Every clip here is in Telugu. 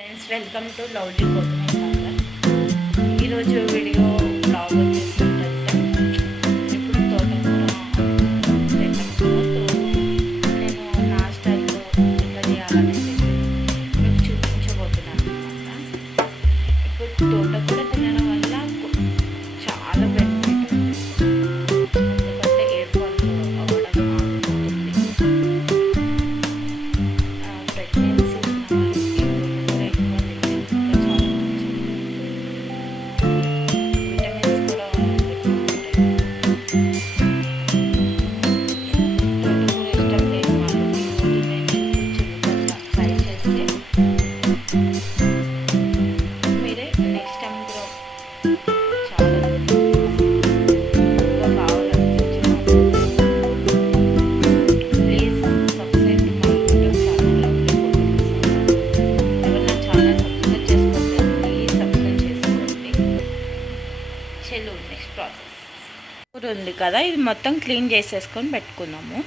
ఫ్రెండ్స్, వెల్కమ్ టు లవ్లీ కోటమీ ఛానల్. ఈరోజు వీడియో బ్లాగ్ వచ్చేసి ఏంటంటే ఇప్పుడు తోటకూర పెట్టాను కదా. నేను నా స్టైల్లో ఎట్లా చేయాలనేది మీకు చూపించబోతున్నాను అనమాట. ఇప్పుడు తోటకూర తినడం వల్ల చాలా బెనిఫిట్ ఉంది. ఎందుకంటే ఎయిర్ ఫాల్ అవ్వడం ఆగుతుంది. ప్రెగ్నెన్సీ ఉన్న వాళ్ళకి తోటకూర ఎక్కువ తింటే ఇంకా చాలా మంచిది. విటమిన్స్ కూడా ఎక్కువ ఉంటాయి. తోటకూర ఇష్టం లేని వాళ్ళకి ఉదయం చింతగా ఫ్రై చేస్తే మీరే నెక్స్ట్ టైం కూడా చాలా ఇంకా కావాలనిపించిన please subscribe to my YouTube channel lovely కోటమీ ఛానల్. ఎవరు నా ఛానల్ సబ్స్క్రైబ్ చేసుకోండి, ప్లీజ్ సబ్స్క్రైబ్ చేసుకోండి. చలో నెక్స్ట్ ప్రాసెస్. కూర ఉంది కదా, ఇది మొత్తం క్లీన్ చేసేసుకొని పెట్టుకుందాము.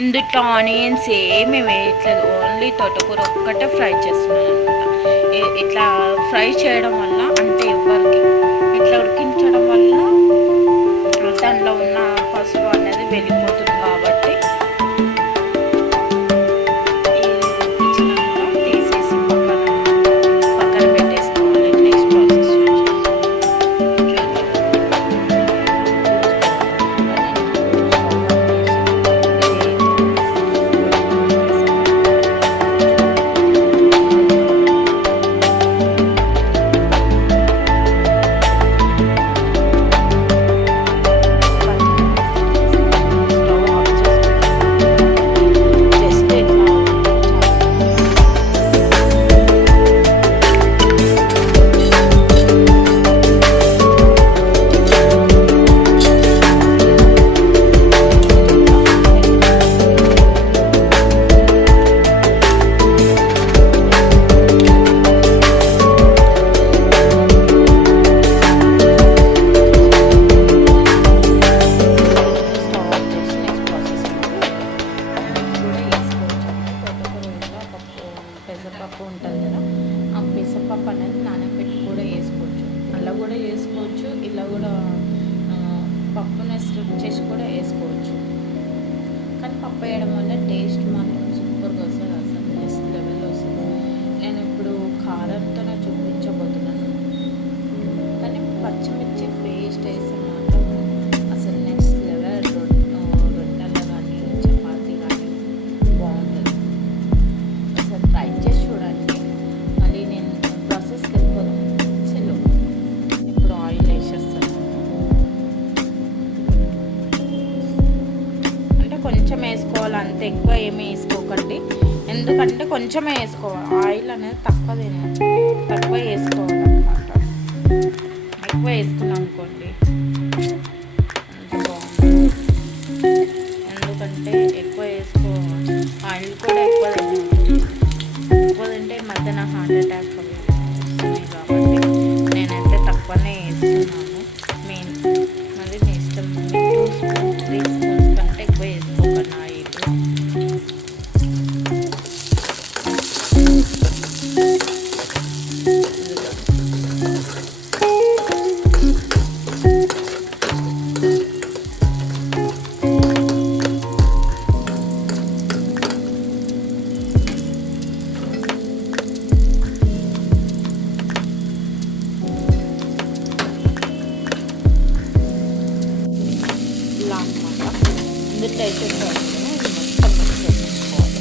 ఇందుట్లో ఆనియన్స్ ఏమి వేయట్లేదు, ఓన్లీ తోటకూర ఒక్కటే ఫ్రై చేస్తున్నాను అనమాట. ఇట్లా ఫ్రై చేయడం వల్ల అంటే ఎవరికి ఇట్లా ఉడికించడం వల్ల దాంట్లో ఉన్న పసుపు అనేది వెళ్ళిపోతుంది కాబట్టి ఈ ఉడికించినాక తీసేసి పక్కన పెట్టేసుకోవాలి. నెక్స్ట్ ప్రాసెస్ పెసరపప్పు ఉంటుంది కదా, ఆ పెసరపప్పు అనేది నానబెట్టి కూడా వేసుకోవచ్చు. అలా కూడా వేసుకోవచ్చు, ఇలా కూడా పప్పుని స్ట్రిప్ చేసి కూడా వేసుకోవచ్చు. కానీ పప్పు వేయడం వల్ల టేస్ట్ మాత్రం సూపర్గా వస్తుంది, అసలు నెక్స్ట్ లెవెల్లో వస్తుంది. నేను ఇప్పుడు కారంతోనే చూపించబోతున్నాను, కానీ పచ్చిమిర్చి పేస్ట్ వేస్తే మాత్రం అసలు నెక్స్ట్ లెవెల్. రొట్టెలు కానీ చపాతీ కానీ బాగుంటుంది. అసలు ట్రై చేసి చూడండి. మళ్ళీ నేను ప్రాసెస్కి వెళ్ళిపోదాం. చలో ఇప్పుడు ఆయిల్ వేసేస్తాను. అంటే కొంచెం వేసుకోవాలి, అంత ఎక్కువ ఏమీ వేసుకోకండి. ఎందుకంటే కొంచెమే వేసుకోవాలి, ఆయిల్ అనేది తక్కువ వేసుకోవాలన్నమాట. ఎక్కువ వేసుకున్నాం అనుకోండి అంత బాగుంటుంది. ఎందుకంటే ఎక్కువ ఆయిల్ కూడా ఎక్కువ తింటే మధ్యన హార్ట్ అటాక్ అవి వస్తున్నాయి కాబట్టి నేనైతే తక్కువనే వేస్తున్నాను. మెయిన్ మళ్ళీ మీ ఇష్టం, 2 స్పూన్స్ 3 స్పూన్స్ కంటే ఎక్కువ వేసుకోకండి ఆయిల్. ఇలా అనమాట. ఇందులో అయితే మొత్తం మిక్స్ చేసేసుకోవాలి.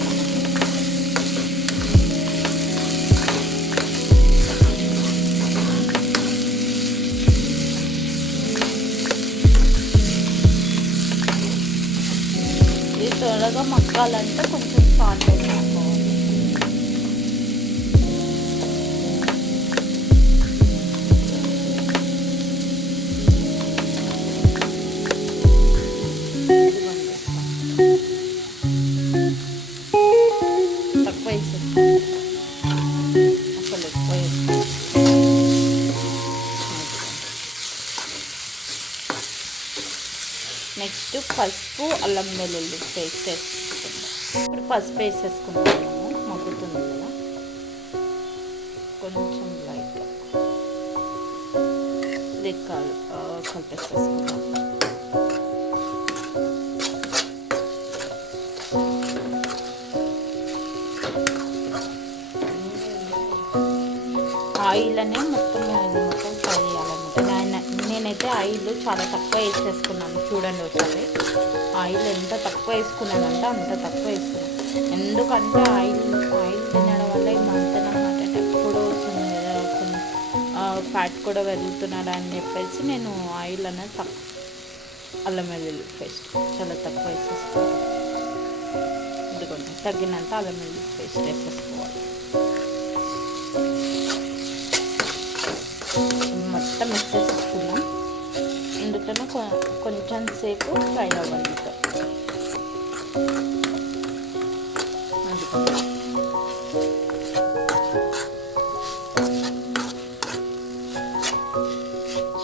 ఇది త్వరగా మగ్గాలంటే కొంచెం సాల్ట్ వేసుకోవాలి. తక్కువ వేసేసుకోవాలి, అసలు ఎక్కువ వేసుకోవాలి. నెక్స్ట్ పసుపు, అల్లం వెల్లుల్లి పేస్ట్ వేసుకుంటాం. ఇప్పుడు పసుపు వేసేసుకున్నాము, మగ్గుతుంది కదా. కొంచెం లైట్గా ఇది కలిపేసేసుకుందాం. ఆయిల్నే మొత్తం ఫ్రై చేయాలన్నమాట. నేనైతే ఆయిల్ చాలా తక్కువ వేసేసుకున్నాను. చూడండి ఒకసారి ఆయిల్ ఎంత తక్కువ వేసుకున్నానంటే అంత తక్కువ వేసుకున్నాను. ఎందుకంటే ఆయిల్ తినడం వల్ల ఈ మంతన హార్ట్ అటాక్ కూడా వస్తుంది కదా, కొన్ని ఫ్యాట్ కూడా పెరుగుతున్నాడు అని చెప్పేసి నేను ఆయిల్ అనేది తక్కువ, అల్లం వెల్లుల్లి పేస్ట్ చాలా తక్కువ వేసేసుకోవాలి. ఇదిగోండి తగ్గినంత అల్లం వెల్లుల్లి పేస్ట్ వేసేసుకోవాలి. మొత్తం మిక్స్ చేసుకున్నాం. ఇందుకనే కొంచెం సేపు ఫ్రై అవ్వాలి.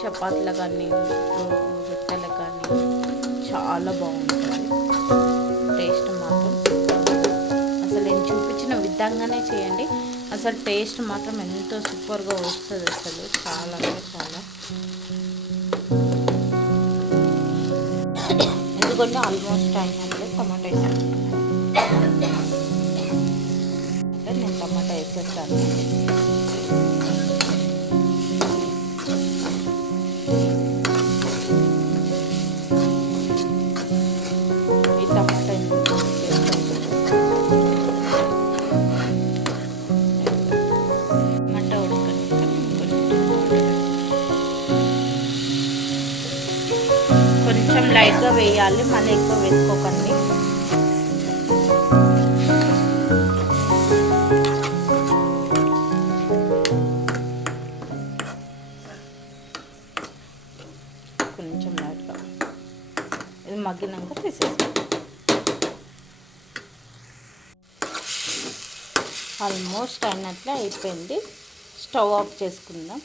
చపాతీలు కానీ రొట్టెలు కానీ చాలా బాగుంటుంది టేస్ట్ మాత్రం. అసలు నేను చూపించిన విధంగానే చేయండి, అసలు టేస్ట్ మాత్రం ఎంతో సూపర్గా వస్తుంది. అసలు చాలా అంటే చాలా. ఎందుకంటే ఆల్మోస్ట్ అయినట్లే టమాటా వేసాను. నేను టమాటా వేసేస్తాను. ఈ టమాటా కొంచెం లైట్గా వేయాలి, మళ్ళీ ఎక్కువ వేసుకోకండి. కొంచెం లైట్గా ఇది మగ్గినాక తీసేస్తాం. ఆల్మోస్ట్ అయినట్లే అయిపోయింది. స్టవ్ ఆఫ్ చేసుకుందాం.